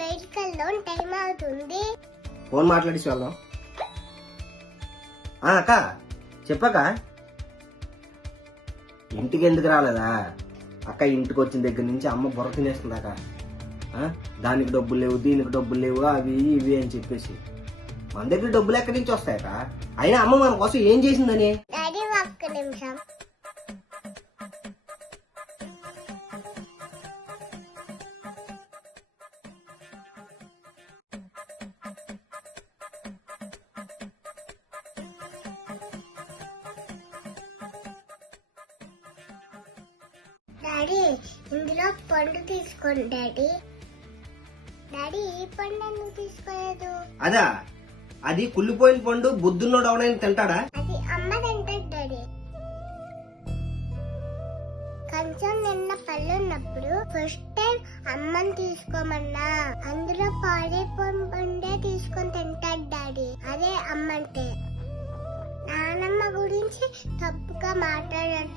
బయటికి వెళ్దాం, టైం అవుతుంది. ఫోన్ మాట్లాడి వెళ్దాం. అక్క చెప్పక ఇంటికి ఎందుకు రాలేదా? అక్క ఇంటికి వచ్చిన దగ్గర నుంచి అమ్మ బుర్ర తినేస్తుందాక. దానికి డబ్బులు లేవు, దీనికి డబ్బులు లేవు, అవి ఇవి అని చెప్పేసి మన దగ్గర డబ్బులు ఎక్కడి నుంచి వస్తాయక? అయినా అమ్మ మన కోసం ఏం చేసిందని? డాడీ ఒక్క నిమిషం. డాడీ ఇందులో పండు తీసుకోండి. డాడీ డాడీ ఈ పండు ఎందుకు తీసుకోలేదు? అదా, అది కుళ్ళిపోయిన పండు. బుద్ధున్నోడు ఎవడైనా తింటాడా? అది అమ్మ తింటది డాడీ. కొంచెం నిన్న పళ్ళు ఉన్నప్పుడు ఫస్ట్ టైం అమ్మని తీసుకోమన్నా, అందులో పాడైపోయిన పండే తీసుకొని తింటాడు డాడీ. అదే అమ్మంటే. నానమ్మ గురించి తప్పుగా మాట్లాడాడు